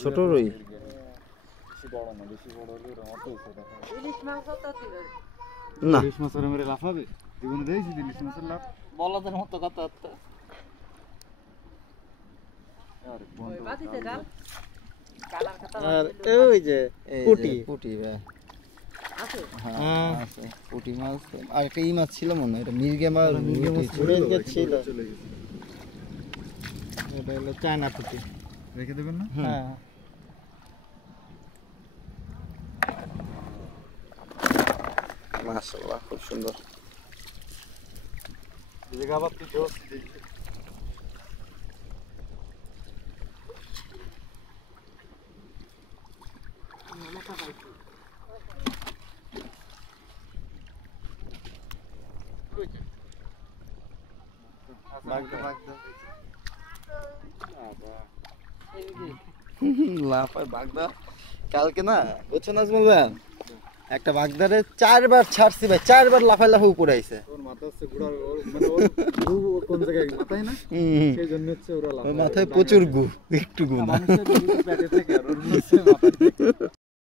ছোট রুই বেশি বড় না, বেশি বড় হলে ওরা অত ছোট হয়। না ইলিশ মাছের মেরে লাফাবে জীবনে দেখেছি ইলিশ মাছের লাফ বলাদের মতো কথা একটা আর ওই যে পুঁটি পুঁটি হ্যাঁ আছে পুঁটি মাছ আর একটা ই মাছ ছিল মনে হয় এটা মির্গে মাছ মির্গে ছিল চলে গেছে। এটা হলো চায়না পুঁটি রেখে দেবেন না? হ্যাঁ মাশাআল্লাহ খুব সুন্দর এই জায়গা আবার তুই জোস দেখি। লাফায় বাগদা কালকে না বুঝছো নাজমুল ভাই একটা বাগদারে 4 বার ছাড়ছি ভাই 4 বার লাফায় লাফায় উপরে আইছে ওর মাথা হচ্ছে ঘোড়ার মানে ওর গু ওর কোন জায়গায় মাথায় না সেই জন্য হচ্ছে ওরা ওর মাথায় প্রচুর গু একটু গু না মানুষের পেটে থেকে আর ওর নিচে মাথা থেকে